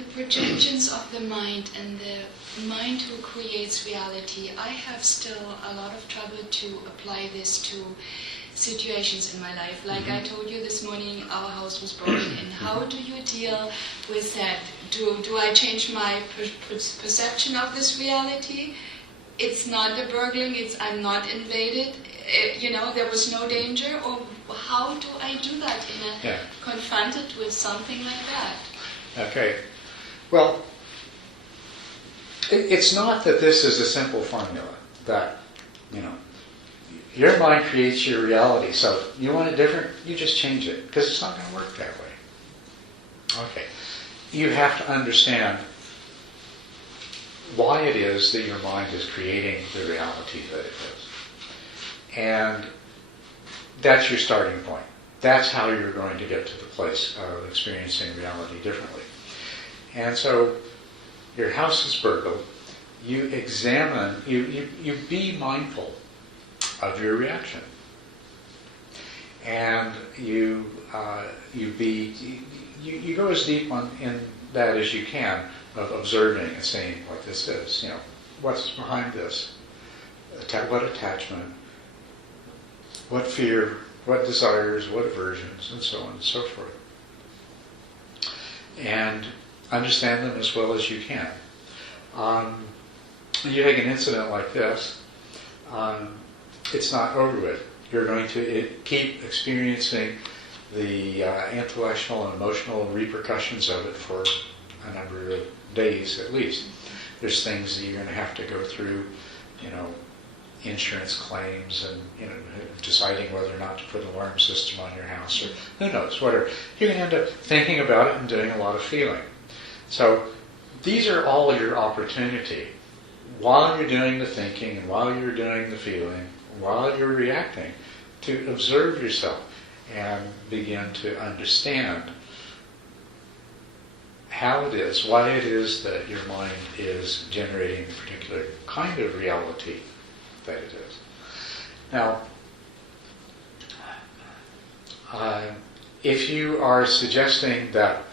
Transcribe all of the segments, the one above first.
the projections of the mind and the mind who creates reality, I have still a lot of trouble to apply this to situations in my life. Like I told you this morning, our house was broken in. How do you deal with that? Do I change my perception of this reality? It's not a burgling, I'm not invaded, there was no danger, or how do I do that confronted with something like that? Okay. Well, it's not that this is a simple formula, that, your mind creates your reality, so you want it different, you just change it, because it's not going to work that way. Okay. You have to understand why it is that your mind is creating the reality that it is. And that's your starting point. That's how you're going to get to the place of experiencing reality differently. And so your house is burgled. You examine, you be mindful of your reaction. And you go as deep in that as you can, of observing and saying what this is. What's behind this? What attachment? What fear? What desires? What aversions? And so on and so forth. And understand them as well as you can. You take an incident like this, it's not over with. You're going to keep experiencing the intellectual and emotional repercussions of it for a number of days at least. There's things that you're going to have to go through, insurance claims and deciding whether or not to put an alarm system on your house, or who knows, whatever. You're going to end up thinking about it and doing a lot of feeling. So these are all your opportunity while you're doing the thinking and while you're doing the feeling, while you're reacting, to observe yourself and begin to understand how it is, why it is that your mind is generating the particular kind of reality that it is. Now, if you are suggesting that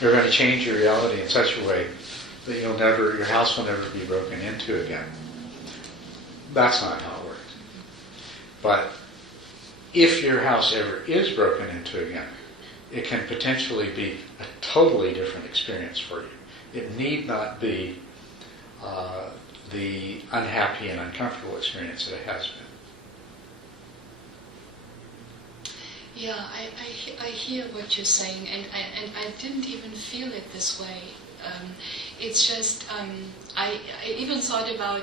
you're going to change your reality in such a way that your house will never be broken into again, that's not how it works. But if your house ever is broken into again, it can potentially be a totally different experience for you. It need not be the unhappy and uncomfortable experience that it has been. Yeah, I hear what you're saying, and I didn't even feel it this way. It's just, I even thought about,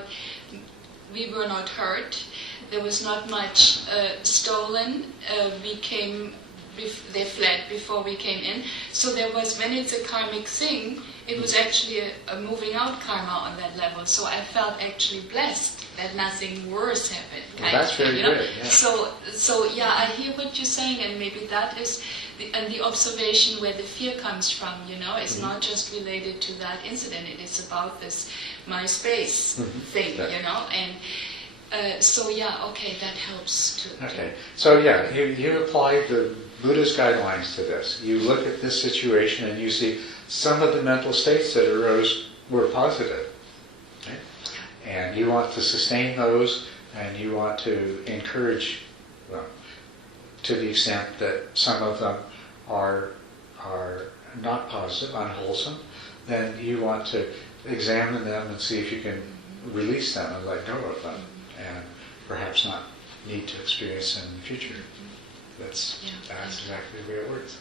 we were not hurt, there was not much stolen, they fled before we came in. So there was, when it's a karmic thing, it was actually a moving out karma on that level. So I felt actually blessed that nothing worse happened. Well, that's very good. Yeah. So yeah, I hear what you're saying, and maybe that is the observation where the fear comes from. It's not just related to that incident. It is about this my space thing. And so yeah, okay, that helps too. Okay, so yeah, you apply the Buddha's guidelines to this. You look at this situation and you see some of the mental states that arose were positive. Okay? And you want to sustain those, and you want to encourage, to the extent that some of them are not positive, unwholesome, then you want to examine them and see if you can release them and let go of them, and perhaps not need to experience them in the future. That's exactly the way it works.